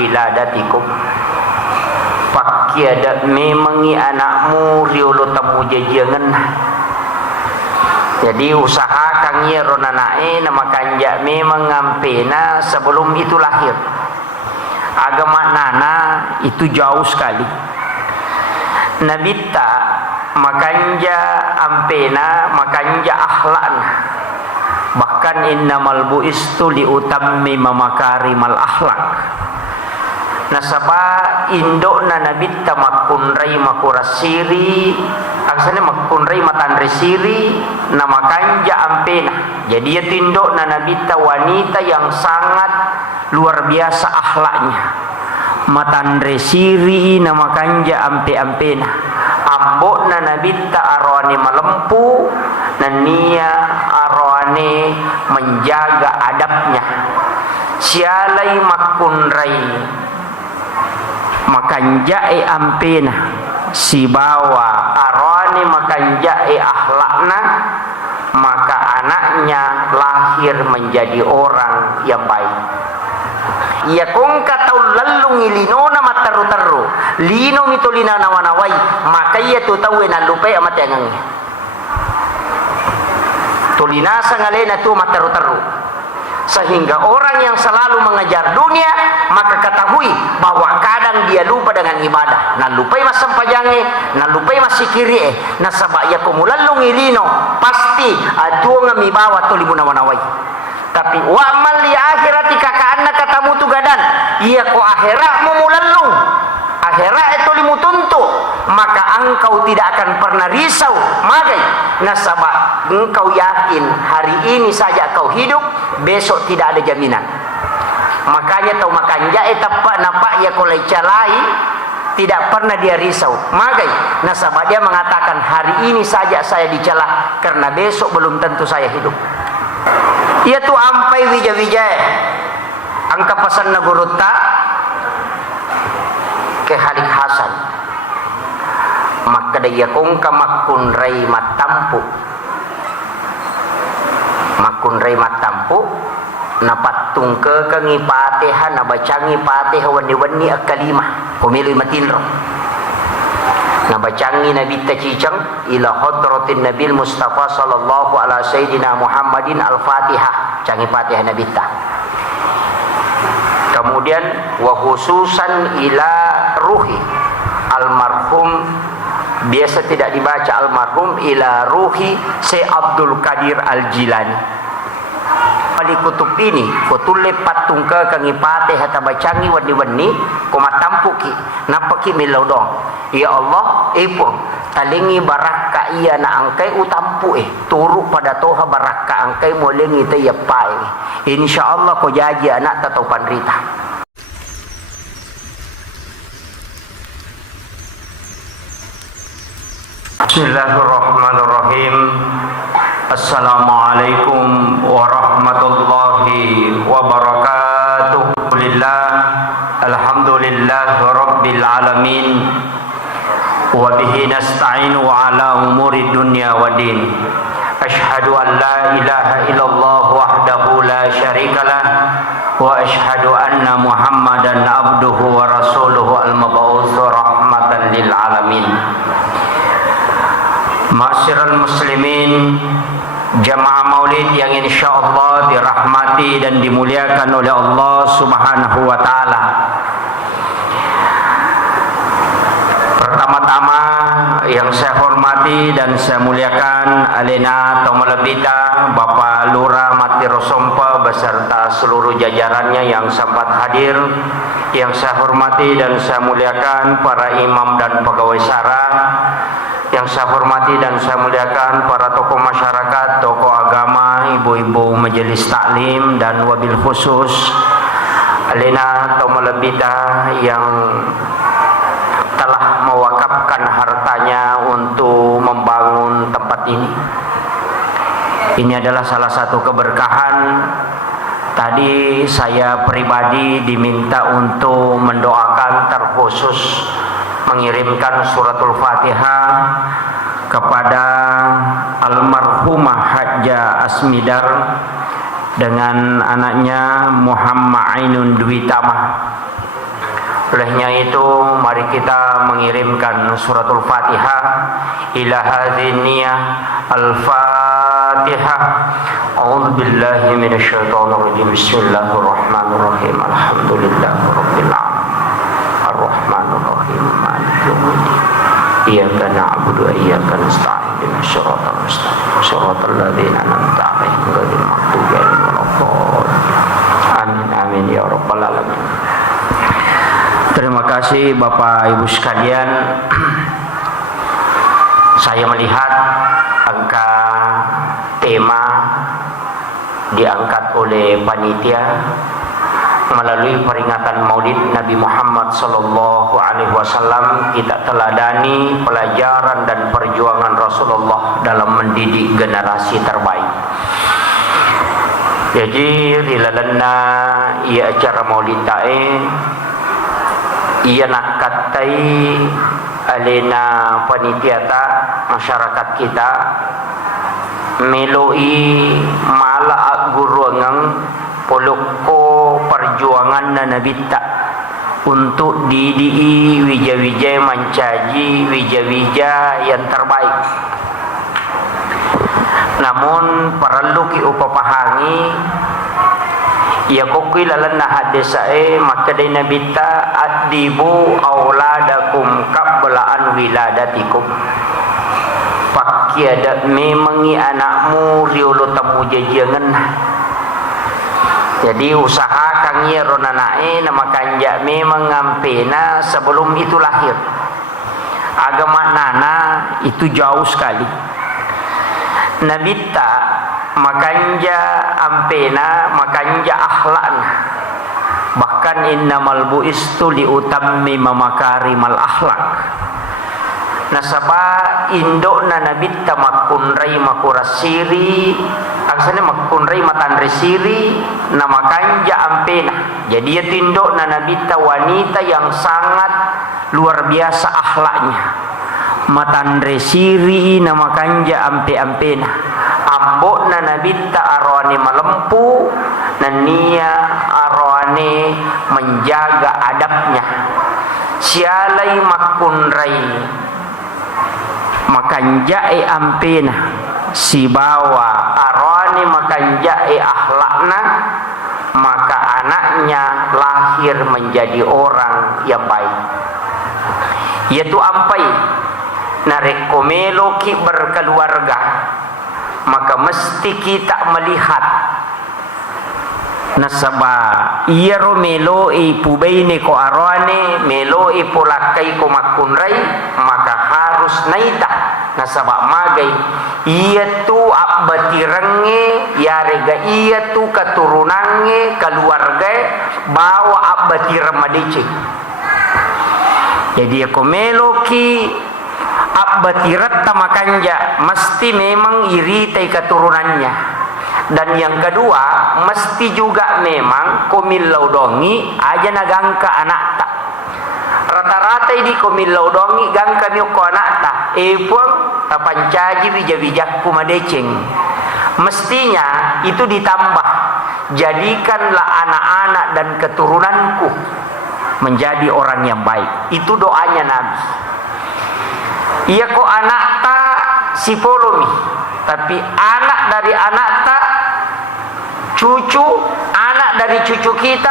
wiladatikum. Pakiada memangi anakmu riolo tamu jajangan. Jadi usaha kang ye ronanae nama kanja memang ngampena sebelum itu lahir. Agama nana itu jauh sekali. Nabita makanja ampena makanja akhlakna. Bahkan innamal bu'istu liutammima makarimal akhlak. Nasaba indok na nabita makunrai makurasiri aksana makunrai matandre siri nama kanja ampena. Jadi ya tindok na nabita wanita yang sangat luar biasa akhlaknya. Matandre siri nama kanja ampe-ampena. Ambok na nabita arwane malempu nania arwane menjaga adabnya. Sialai makunrai makanjae ampena si bawa arwani makanjae akhlakna, maka anaknya lahir menjadi orang yang baik. Ya kung kataw lalung ilinona mataru-taru lino mitulina nawanaway maka iya tutawe na lupay amat yangang tulinasa ngalena tu mataru-taru. Sehingga orang yang selalu mengejar dunia maka ketahui bahwa kadang dia lupa dengan ibadah. Nah lupai mas sampajange, nah lupai mas sikiri nah sabak ya kumulalung ilino pasti adu ngamibawa tu libu nawanaway. Tapi wa amal li akhirati kakaanna katamu tu gadan. Iya ko akhiratmu mulalung. Akhirat itu limu tuntu, maka engkau tidak akan pernah risau. Magai nasabah engkau yakin hari ini saja kau hidup, besok tidak ada jaminan. Makanya tau makanja tapak napak ya kolai calai tidak pernah dia risau. Magai nasabah dia mengatakan hari ini saja saya dicelah karena besok belum tentu saya hidup. Ia tu ampai wija-wijay angka pesan nagurutta ke Halik Hasan maka daya kong kamakunray matampu napatung ke kangipatehan nabacangi pateh wani-wani akalimah pumili matinro nabacangi nabi tacicang ila hadratin nabil mustafa sallallahu ala sayyidina muhammadin al-fatihah cangi fatihah nabi ta. Kemudian wa khususan ila ruhi almarhum, biasa tidak dibaca almarhum, ila ruhi Syekh Abdul Qadir Al-Jilani. Ali kutub ini kutulle patungka kangipate hata bacangi wani-wani kumatampuki napaki milodong. Ya Allah ipun talingi baraka iya na angkai utampu turu pada toha baraka angkai molengi tayapai. Insyaallah ko jaji anak tatau panrita. Bismillahirrahmanirrahim. Assalamualaikum warahmatullahi wabarakatuh. Alhamdulillah rabbil alamin. Wa bihi nasta'inu ala umuri dunya wa din. Ashhadu an la ilaha illallah wahdahu la syarikalah wa ashhadu anna Muhammadan abduhu wa rasuluhu al-mab'uts rahmatan lil alamin. Ma'asyiral muslimin, jamaah maulid yang insyaallah dirahmati dan dimuliakan oleh Allah Subhanahu wa taala. Pertama-tama yang saya hormati dan saya muliakan alena Tomalabita Bapak Lurah Matirosompa beserta seluruh jajarannya yang sempat hadir. Yang saya hormati dan saya muliakan para imam dan pegawai syara. Yang saya hormati dan saya muliakan para tokoh masyarakat, tokoh agama, ibu-ibu majelis taklim dan wabil khusus alena Tomalabita yang telah mewakafkan hartanya untuk membangun tempat ini. Ini adalah salah satu keberkahan. Tadi saya pribadi diminta untuk mendoakan terkhusus mengirimkan suratul Fatihah kepada almarhumah Hajjah Asmidar dengan anaknya Muhammad Ainun Dwi Tamah. Olehnya itu mari kita mengirimkan suratul Fatihah ila hadhihi niyah al-Fatihah. A'udzu billahi minasyaitonir rajim. Bismillahirrahmanirrahim. Alhamdulillahirabbil alamin. Arrahmanir rahim. Maliki yaumiddin. Iyyaka na'budu wa iyyaka nasta'in. Ihdinas siratal mustaqim. Shiratal ladzina an'amta 'alaihim ghairil maghdubi 'alaihim waladdallin. Amin amin ya rabbal alamin. Terima kasih Bapak Ibu sekalian. Saya melihat angka tema diangkat oleh panitia melalui peringatan Maulid Nabi Muhammad sallallahu alaihi wasallam. Kita teladani pelajaran dan perjuangan Rasulullah dalam mendidik generasi terbaik. Jadi rilalana ia acara Maulid tae ia nak katai alena panitia ta masyarakat kita meloi mala guruangang poloko perjuangan na nabita untuk didii wija-wija mencaji wija-wija yang terbaik. Namun perlu ki upapahangi ya kokui lalan na hadesae maka day nabita adibu auladakum qablaan wiladatikum. Pakiada memangi anakmu riolo tamu jajangan. Jadi usaha kang ye ronanae nama kanja memang ngampena sebelum itu lahir. Agama nana itu jauh sekali. Nabita makanja ampena makanja akhlakna. Bahkan innamal bu'istu liutammima makarimal akhlak. Nasaba indok na nabita makunrai makurasiri aksana makunrai matanresiri nama kanja ampena. Jadi ya tindok na nabita wanita yang sangat luar biasa akhlaknya. Matanresiri nama kanja ampe-ampena. Ambok na nabita arwane malempu nania arwane menjaga adabnya. Sialai makunrai makanjae ampena si bawa arwani makanjae akhlakna, maka anaknya lahir menjadi orang yang baik. Yaitu ampai narekomelo ki berkeluarga, maka mesti kita melihat nasaba iya romelo pubaine ko arwane melo polakai ko makunrai, maka harus naita nasaba magai iya tu abbatirenge yarega iya tu keturunange keluarga bawa abbatiramadici. Jadi aku meloki abbatirat tamakanja mesti memang iritai keturunannya. Dan yang kedua mesti juga memang komillau dongi aja nagangka anak tak. Rata-rata ini komillau dongi gangka mioko anak tak. Puang tapancaji wija-wijakku madeceng. Mestinya itu ditambah. Jadikanlah anak-anak dan keturunanku menjadi orang yang baik. Itu doanya Nabi. Iya kok anak tak si polomi. Tapi anak dari anak tak cucu, anak dari cucu kita,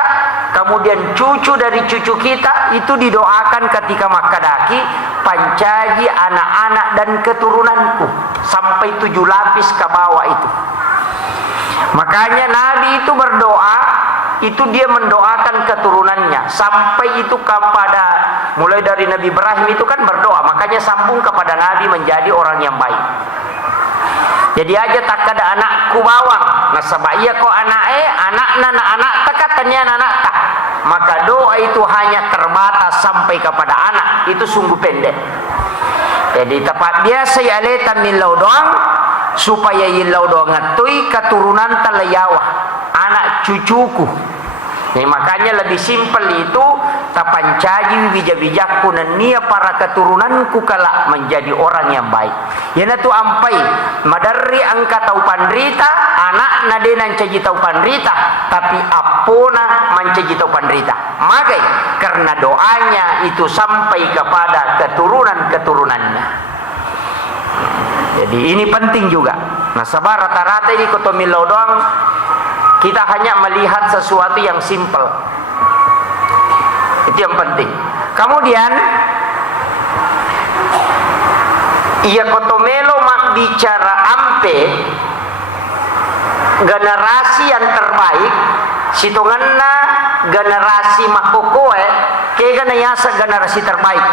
kemudian cucu dari cucu kita, itu didoakan ketika makadaki pancaji anak-anak dan keturunanku sampai 7 lapis ke bawah itu. Makanya Nabi itu berdoa, itu dia mendoakan keturunannya sampai itu kepada mulai dari Nabi Ibrahim itu kan berdoa, makanya sambung kepada Nabi menjadi orang yang baik. Jadi aja tak ada anakku bawang nasabah iya kok anak tak katanya anak tak, maka doa itu hanya terbatas sampai kepada anak, itu sungguh pendek. Jadi tepat biasa ya leta milau doang supaya ilau doang ngatui keturunan talayawah anak cucuku. Nih makanya lebih simpel itu tapancaji bijak-bijakku dan nia para keturunanku kelak menjadi orang yang baik. Yana tu ampai madari angka tau pandrita, anak nade nancaji tau pandrita, tapi apona mancaji tau pandrita. Magai karena doanya itu sampai kepada keturunan-keturunannya. Jadi ini penting juga. Nah, sabar rata-rata ini kotomilau doang, kita hanya melihat sesuatu yang simpel. Itu yang penting. Kemudian ia kotomelo mak bicara ampe generasi yang terbaik situnganna generasi makokoe ke ganayasa generasi terbaik.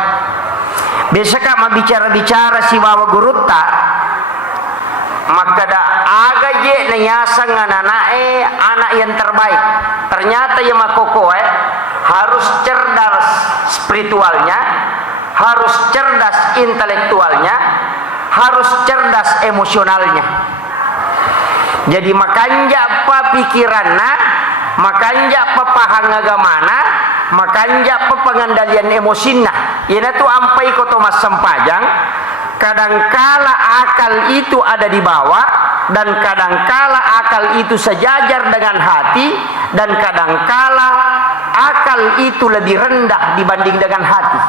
Biasa kak bicara si bawa gurutta maka da aga je nayasa ngananae anak yang terbaik. Ternyata yang makokoe harus cerdas spiritualnya, harus cerdas intelektualnya, harus cerdas emosionalnya. Jadi makanya apa pikiranna, makanya apa pahang agamana, makanya apa pengendalian emosinna. Ina tu ampai koto mas sempajang, kadangkala akal itu ada di bawah dan kadangkala akal itu sejajar dengan hati dan kadangkala akal itu lebih rendah dibanding dengan hati.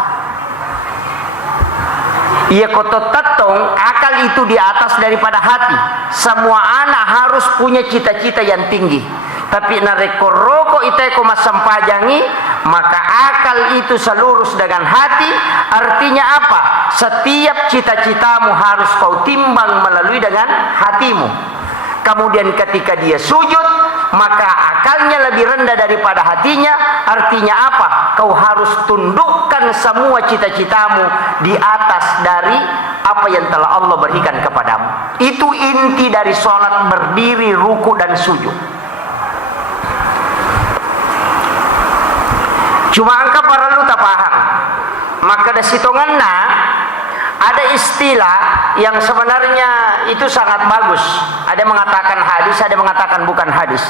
Ia koto tatong akal itu di atas daripada hati. Semua anak harus punya cita-cita yang tinggi. Tapi nareko roko iteko masampajangi, maka akal itu selurus dengan hati. Artinya apa? Setiap cita-citamu harus kau timbang melalui dengan hatimu. Kemudian ketika dia sujud, maka akalnya lebih rendah daripada hatinya. Artinya apa? Kau harus tundukkan semua cita-citamu di atas dari apa yang telah Allah berikan kepadamu. Itu inti dari sholat berdiri, ruku dan sujud. Cuma angka para lu tak paham. Maka da sitonganna ada istilah yang sebenarnya itu sangat bagus. Ada mengatakan hadis, ada mengatakan bukan hadis.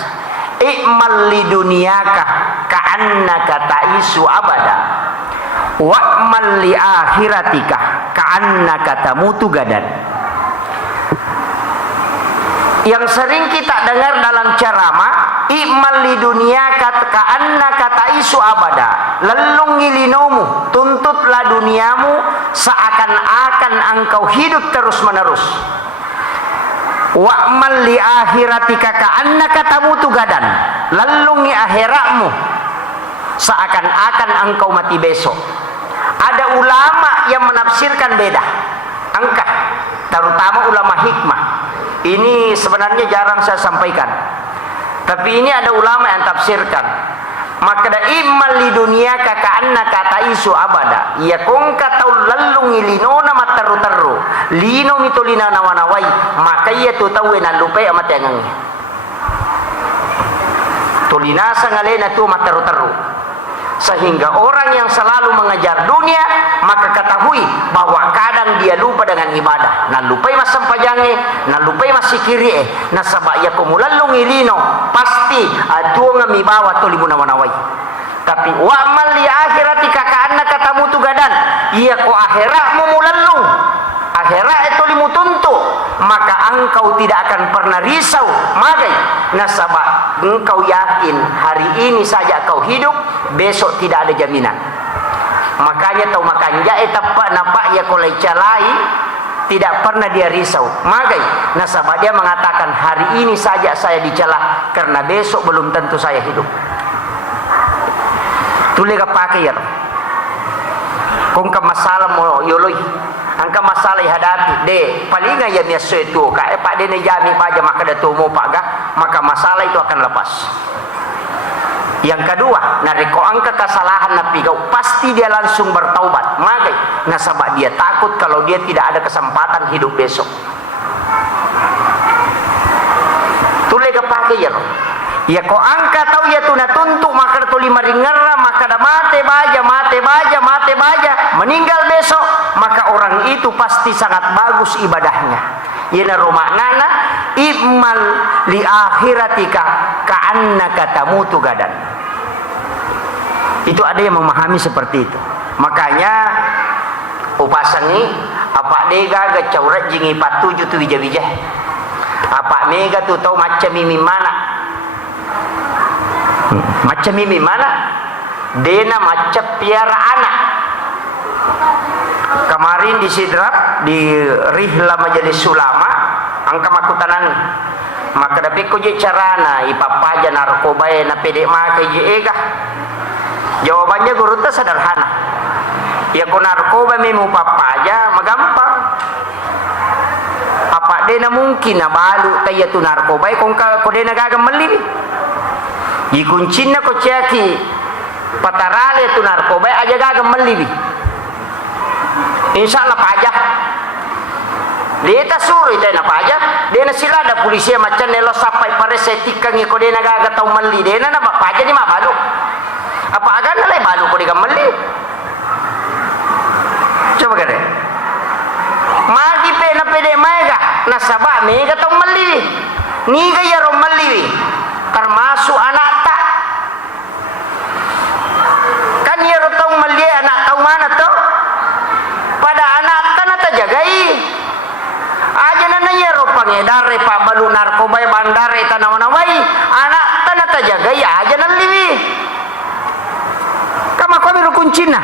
I'mal li dunyaka ka'annaka ta'isu abada wa'mal li akhiratika ka'annaka tamutu gadan. Yang sering kita dengar dalam ceramah, i'mal li dunyaka ka'annaka ta'isu abada, lelungi linomu, tuntutlah duniamu seakan-akan engkau hidup terus-menerus. Wa'mal li akhiratika ka'annaka tamutu gadan, lelungi akhiratmu seakan-akan engkau mati besok. Ada ulama yang menafsirkan beda angka, terutama ulama hikmah. Ini sebenarnya jarang saya sampaikan, tapi ini ada ulama yang tafsirkan. Maka da immal li dunyaka ka'annaka ta'isu abada, ya kongka tau lallungi linona mataru-taru lino mitulina nawanawai, maka ia tu tau na lupa amat yang tulina sangalena tu mataru-taru. Sehingga orang yang selalu mengejar dunia, maka ketahui bahwa kadang dia lupa dengan ibadah. Nah lupai mas sampajange, nah lupai mas sikiri nah sabaya kumulalung ilino, pasti atuang mibawa to limunawanawai. Tapi wa amal li akhiratika ka'annaka tamutu gadan, iya ko akhiratmu mulalung, akhirat itu limutuntu, maka engkau tidak akan pernah risau. Magai nasabah engkau yakin hari ini saja kau hidup, besok tidak ada jaminan. Makanya tau makanya etapa nampak ya kolai calai tidak pernah dia risau. Magai nasabah dia mengatakan hari ini saja saya dicelah karena besok belum tentu saya hidup. Tulega pakai ya. Kung ka masalah mo yoloy, angka masalah hadapi de palingan ya biasa itu kak pak de ne jami baja maka datu mo paga, maka masalah itu akan lepas. Yang kedua, nareko angka kesalahan napigau, pasti dia langsung bertaubat. Magai nasabah dia takut kalau dia tidak ada kesempatan hidup besok. Tulega pakai ya. Ya ko angka tahu ya tuna tuntuk maka tu lima ringera maka da mate baja meninggal besok, maka orang itu pasti sangat bagus ibadahnya. Yana romaknana imal li akhiratika ka'annaka tamutu gadan. Itu ada yang memahami seperti itu. Makanya upasangi apa dega ga caurat jingi patuju tu bija-bija. Apa mega tu tahu macam mimi mana? Macam mimi mana? Dena macam piara anak. Kemarin di Sidrap di Rihla Majelis Ulama angka makutanan. Maka dapat ko je carana ipapaja narkoba na pede make je ega. Jawabannya guru tu sederhana. Ya ko narkoba memu papaja magampang. Apa dena mungkin na balu kaya tu narkoba kung ka ko dena gaga mali. Ikuncina ko ciaki patarale tu narkoba aja gaga mali. Insyaallah pajak. Dia tak suruh itu na pajak. Dia na sila ada polisi macam nelo sampai pare setika ngiko dia na gaga tau mali. Dia na pajak ni mak balu. Apa agan nalai balu ko dia mali. Coba kare. Magi pe na pede mega na sabak mega tau mali. Ni gaya rom mali. Termasuk anak tak. Kan ya ro tau mali anak tau mana tu? Pada anak kan ata jagai. Aja nananya ro pangedare pak balu narkoba bandare tanawanawai anak tan ata jagai aja nan liwi. Kama kami ro kuncina.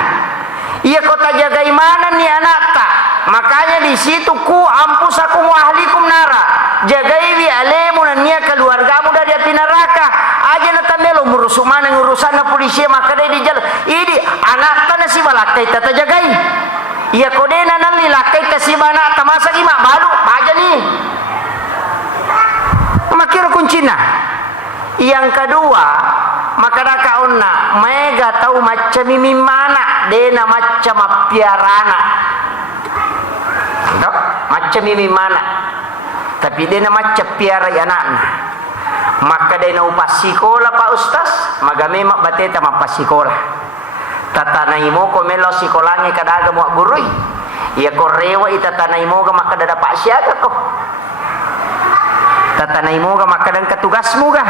Iya kota jagai mana nih anak tak? Makanya di situ ku ampus aku ahlikum nara. Jagai wi alemu nia keluargamu dari api neraka. Aja nata melo murusumana ngurusan polisi maka dia di jalan. Ini anak tan si balakai tata jagai. Iya kodena nali lakai tasibana tamasa ima balu aja nih. Makira kuncina. Yang kedua, maka dakauna mega tahu macam mimi mana dena macam piarana. Entah macam mimi mana. Tapi dena macam piara anakna. Maka dena upas sekolah Pak Ustaz, magame mak bateta mapas sekolah. Tatanai mo ko melo sikolange kadaga mo gurui. Iya ko rewa itatanai mo ga makadada pak siaga ko. Tatanai mo ga makadang katugasmu ga.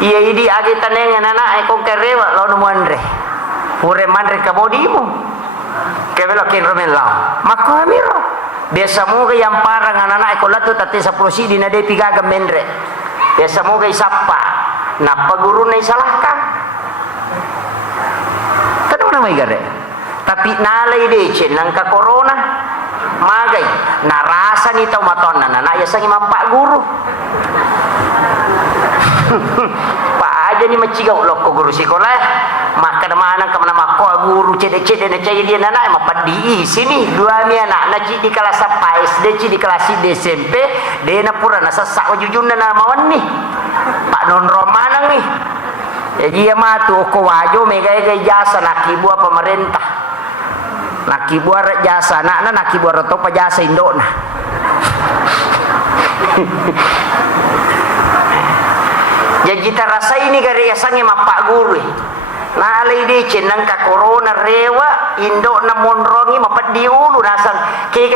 Iya idi agi tanengan anak ko kerewa lo no mandre. Pure mandre ka bodimu. Kebelo kin romelo. Mako amiro. Biasa mo ga yang parang anak ko latu tate sa prosidi na de pigaga mendre. Biasa mo ga isapa. Napa guru na isalahkan. May gare. Tapi nalay decen nangka corona magay narasa ni tao maton na naya sang imampak guru. Pa aja ni macigaw loko guru sekolah. Maka naman ka mako guru cede-cede na caya dia nana mapadi sini dua mi anak na ci di kelas apa SD ci di kelas SMP de na pura na sasak wajujun na mawan ni. Pak non romanang ni. Jadi ya matu ko wajo mega jasa nakibua pemerintah. Nakibua jasa nak nakibua roto pa jasa indona. Jadi kita rasa ini gari yasange mapak guru. Nalai di cenang ka corona rewa indo na monrongi mapat diulu nasang ke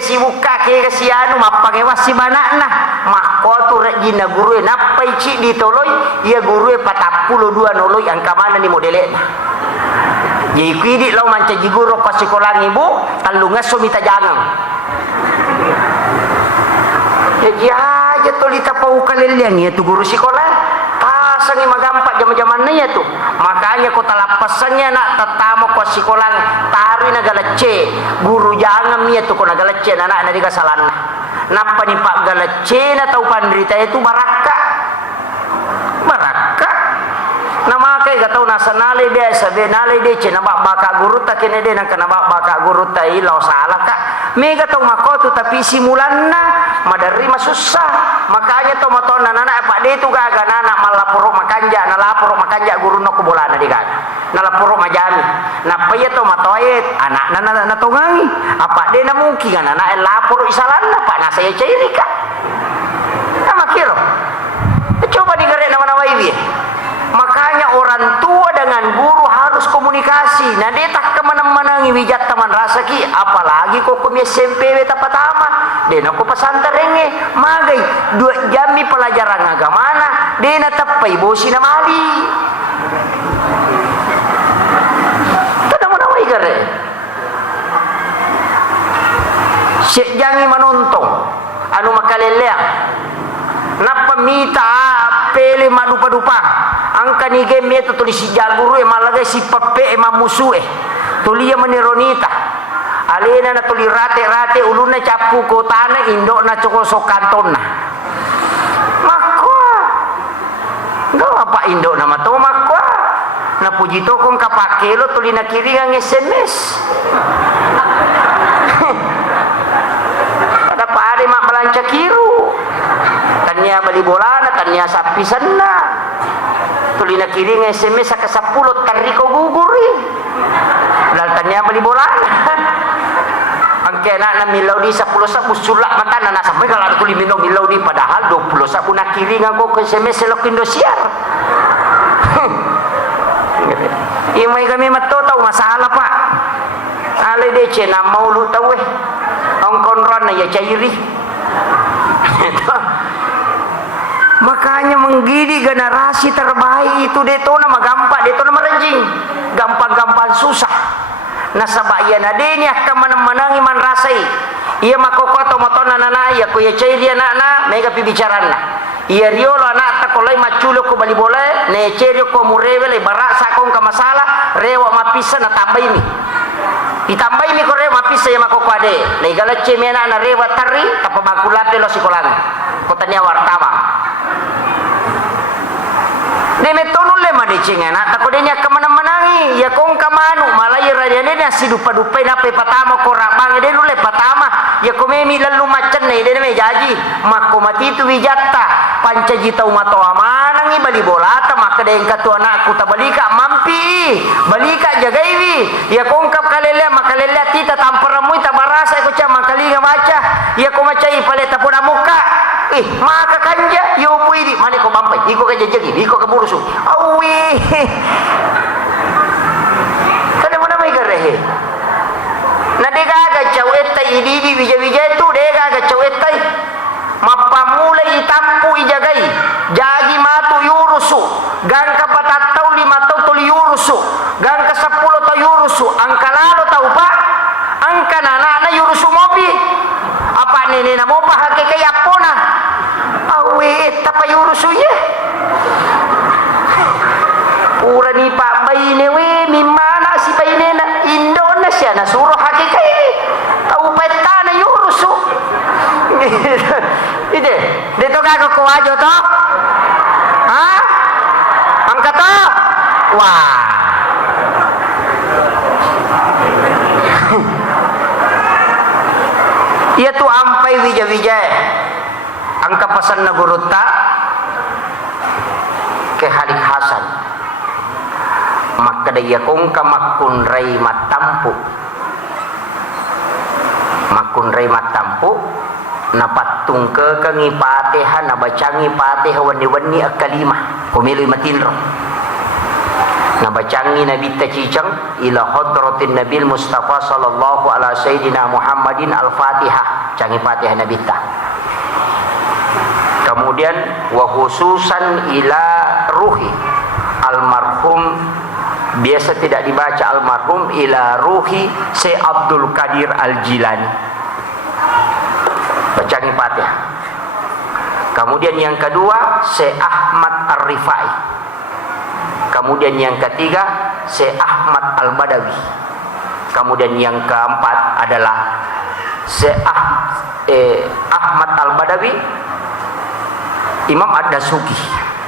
si buka ke si anu mapange wasi manakna mako tu rejina guru napai ci ditoloi ia guru 42 noloi angka mana ni modelena. Jadi kuidi lau manca jiguro ko sekolah ibu talunga sumita jangang. Jadi aja tolita pau kalelian ya tu guru sekolah. Sangi magampak zaman-zaman ya tu. Makanya ko talapasannya nak tatamo ko sekolah tari nagalecce guru jangan mia tu ko nagalecce anak na di kasalan. Napa ni pak galecce na tau pandrita itu baraka. Nama kay gatau nasanale biasa be nale de ce nabak baka guru ta kene de nang kanabak baka guru ta ilau salah ka mega tau makotu tapi simulanna madari masusah makanya tau matona nana pak de tu gaga nana malapuro makanja nalapuro makanja guru no kubolana di gaga nalapuro majami napaya tau matoyet anak nana natongangi apa de na mungkin nana lapuro isalanna pak na saya cairika sama kiro coba digare nama-nama ibi. Makanya orang tua dengan guru harus komunikasi. Nah dia tak kemana-mana ngiwijat teman rasa ki, apalagi kok kami SMP beta pertama. Dia nak pesantren magai 2 jam pelajaran agama na. Dia nak tepai bosi na mali. Syekh jangi manontong anu makaleleang napa mita pele madupa-dupa angka ni game itu tulis si jaguru malaga si pape musuh tulia manironita alena na tuli rate-rate uluna capu kotana indo na cokosok kantonna makwa enggak apa indo nama to makwa na puji to kong kapake lo tuli na kiri ang SMS pada pare mak balanca kiru tanya bali bola na tanya sapi sana tuli na kiri ang SMS sa 10 tariko guguri dal tanya bali bola ang kena na milaw di 10 sa sulak mata na sampai kalau tuli milaw di padahal 20 sa una kiri nga ko SMS selok Indosiar imay kami matotaw masalah pak alay de chena mau lu tahu ang konron na ya cairi makanya menggidi generasi terbaik itu deto na magampa deto na maranjing gampang-gampang susah nasabaya na din ya kaman-manangi man rasai iya makokoto motona na ya ko ya cairi anak na mega pibicaran na iya riolo anak ta kolay machulo ko bali boleh ne cerio ko murewele barasa kong ka masala rewa mapisa na tambay mi itambay mi ko rewa mapisa ya makokwade na igala chemena na rewa tari tapabagkulate lo sikolang kotanya wartawan de metonul le madicing na ta ko denya kamana-manangi ya kong kamanu malay radiane na sidupa-dupay na pe patama ko rabang de le patama ya komemi lalu macan ne de me jaji makomati tu wijatta pancajita umato amanangi bali bolata makadeng katu anakku tabalika mampi balika jagaiwi ya kongkap kalele makalele tita tamparamu tabarasa ko cha makalinga baca ya ko macai paleta puna muka maka kanja yo puidi mane ko bampai iko kajajagi iko kaburusu awi kada mana mai garehe na dega ga chaweta ididi bija-bija tu dega ga chaweta mapamulay itampu ijagai jagi matu yurusu gang ka patatau 5 tau tuli yurusu gang ka 10 tau yurusu angka lalo tau pa angka nana yurusu mobi apa nene na mo pa hake kay apona awe tapa yurusu ye pura ni pa bayine we mimana si bayine na Indonesia na suruh hake kay tau peta na yurusu ide dito ka kuwajo to ha angka to wah iya tu ampai wija-wija angka pasan na gurutta ke Halik Hasan makadaya kong kamakun ray matampu napatung ke kangipateha nabacangi pateha wani-wani akalimah kumili matinro nabacangi nabi tacicang ila hadratin nabil mustafa sallallahu ala sayyidina muhammadin al-fatihah cangi fatihah nabi ta kemudian wa khususan ila ruhi almarhum biasa tidak dibaca almarhum ila ruhi Syekh Abdul Qadir Al-Jilani bacaan Fatihah. Kemudian yang kedua Syekh Ahmad Ar-Rifai. Kemudian yang ketiga Syekh Ahmad Al-Badawi. Kemudian yang keempat adalah Syekh Ahmad Al-Badawi Imam Ad-Dasuki.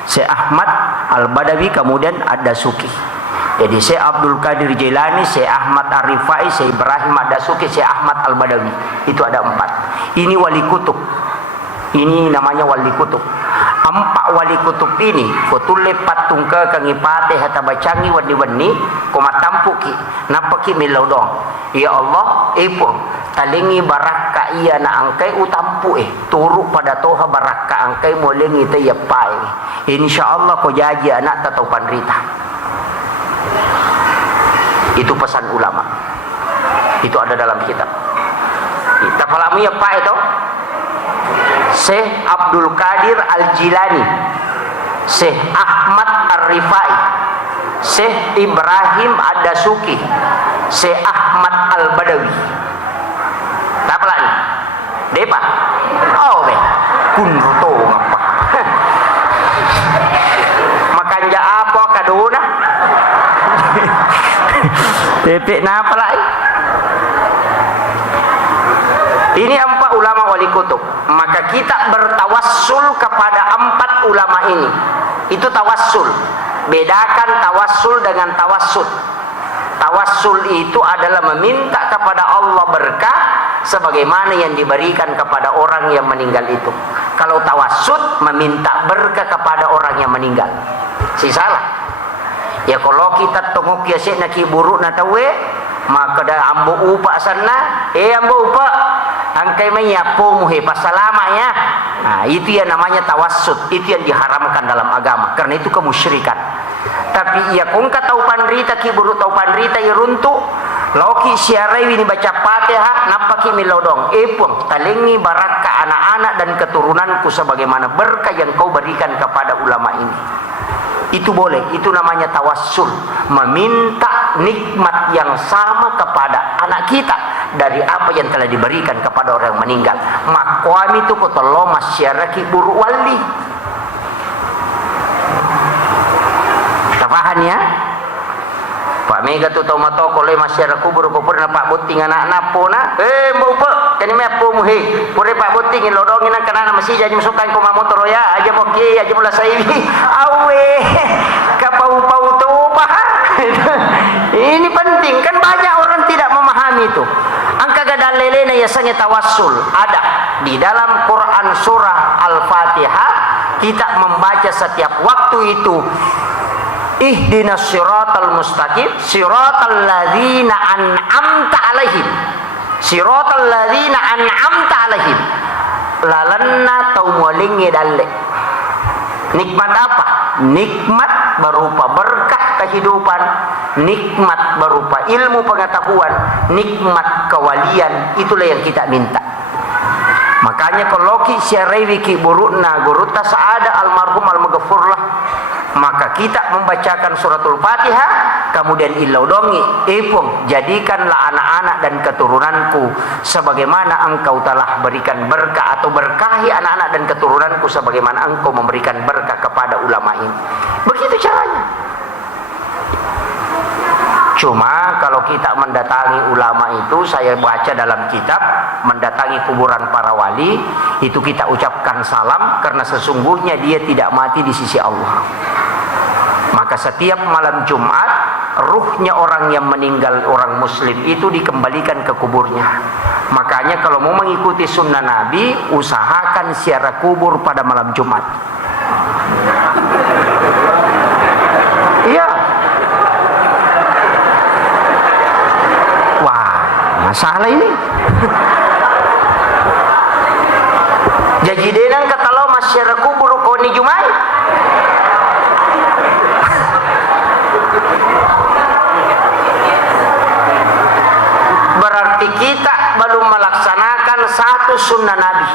Syekh Ahmad Al-Badawi kemudian Ad-Dasuki. Jadi Syekh Abdul Qadir Jilani, Syekh Ahmad Ar-Rifai, Syekh Ibrahim Ad-Dasuki, Syekh Ahmad Al-Badawi. Itu ada 4. Ini wali kutub. Ini namanya wali kutub. 4 wali kutub ini kutule patung ke kangipate hata bacangi wani-wani kumatampuki napaki milaw dong. Ya Allah, ipon talingi baraka iya na angkay utampu turu pada toha baraka angkay molengi tayapai. Insyaallah ko jaji anak tatau panrita. Itu pesan ulama. Itu ada dalam kitab. Kita pahami apa itu? Syekh Abdul Qadir Al-Jilani, Syekh Ahmad Ar-Rifai, Syekh Ibrahim Ad-Dasuki, Syekh Ahmad Al-Badawi. Apa lagi? Depa. Oh be. Kunruto ngapa. Makanja apa kaduna? Tepek napa lagi? Ini 4 ulama wali kutub. Maka kita bertawassul kepada 4 ulama ini. Itu tawassul. Bedakan tawassul dengan tawassut. Tawassul itu adalah meminta kepada Allah berkah sebagaimana yang diberikan kepada orang yang meninggal itu. Kalau tawassut meminta berkah kepada orang yang meninggal. Si salah. Ya kalau kita tengok ya sik nak buruk na tawe, maka dah ambo upa sana, ambo upa, angkai menyapu muhe pasalama ya. Nah, itu yang namanya tawassut, itu yang diharamkan dalam agama, karena itu kemusyrikan. Tapi ya kung ka tau panrita ki buruk tau panrita ya runtu, loki siarai ini baca Fatihah, napaki milodong, epung talengi barakah anak-anak dan keturunanku sebagaimana berkah yang kau berikan kepada ulama ini. Itu boleh, itu namanya tawassul, meminta nikmat yang sama kepada anak kita dari apa yang telah diberikan kepada orang yang meninggal. Makwam itu kotolo masyarakat buruk wali. Tapahan ya? Pak Mega tu tau mato kolai masyarakat kubur na Pak Buting anak napo na. Mbak Upa, kani me apo muhe. Pure Pak Buting lodongin ang kanana masih jadi musukan ko mamotor ya. Aja mo ki, aja mula sa ibi. Awe. Kapau-pau tu pa. Ini penting kan banyak orang tidak memahami itu. Angka gadalele na yasanya tawassul ada di dalam Quran surah Al-Fatihah. Kita membaca setiap waktu itu. Ihdinas siratal mustaqim siratal ladzina an'amta alaihim siratal ladzina an'amta alaihim lalanna taumulingi dalle. Nikmat apa? Nikmat berupa berkah kehidupan, nikmat berupa ilmu pengetahuan, nikmat kewalian. Itulah yang kita minta. Makanya kalau ki syarawi ki burukna guruta saada almarhum al-maghfurlah, maka kita membacakan suratul Fatihah, kemudian ilaudongi epung, jadikanlah anak-anak dan keturunanku sebagaimana engkau telah berikan berkah, atau berkahi anak-anak dan keturunanku sebagaimana engkau memberikan berkah kepada ulama ini. Begitu caranya. Cuma kalau kita mendatangi ulama itu, saya baca dalam kitab, mendatangi kuburan para wali, itu kita ucapkan salam karena sesungguhnya dia tidak mati di sisi Allah. Maka setiap malam Jumat, ruhnya orang yang meninggal, orang muslim itu dikembalikan ke kuburnya. Makanya kalau mau mengikuti sunnah Nabi, usahakan ziarah kubur pada malam Jumat. Iya. Wah, masalah ini. Jadi denang kata lo masyarakat kubur kau ni Jumat. Berarti kita belum melaksanakan satu sunnah Nabi.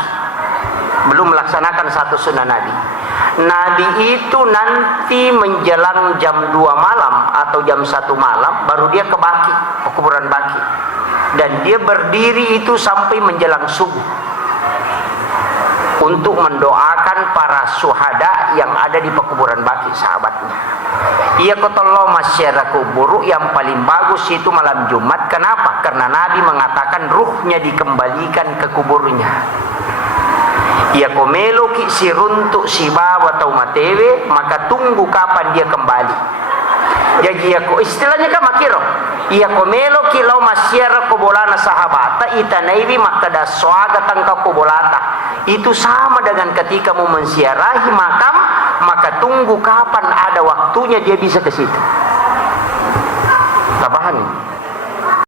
Belum melaksanakan satu sunnah Nabi. Nabi itu nanti menjelang jam 2 malam atau jam 1 malam baru dia ke Baki, ke kuburan Baki. Dan dia berdiri itu sampai menjelang subuh untuk mendoakan para syuhada yang ada di pekuburan Baki, sahabatnya. Ia kotolo masyarakat kubur yang paling bagus itu malam Jumat. Kenapa? Karena Nabi mengatakan ruhnya dikembalikan ke kuburnya. Ia komelo ki si runtuk si bawa atau matewe, maka tunggu kapan dia kembali. Jadi aku istilahnya kan makiro. Ia komelo ki lau masyarakat kubolana sahabata itanaibi maka da swaga tangka kubolata. Itu sama dengan ketika mau menziarahi makam, maka tunggu kapan ada waktunya dia bisa ke situ. Tak paham?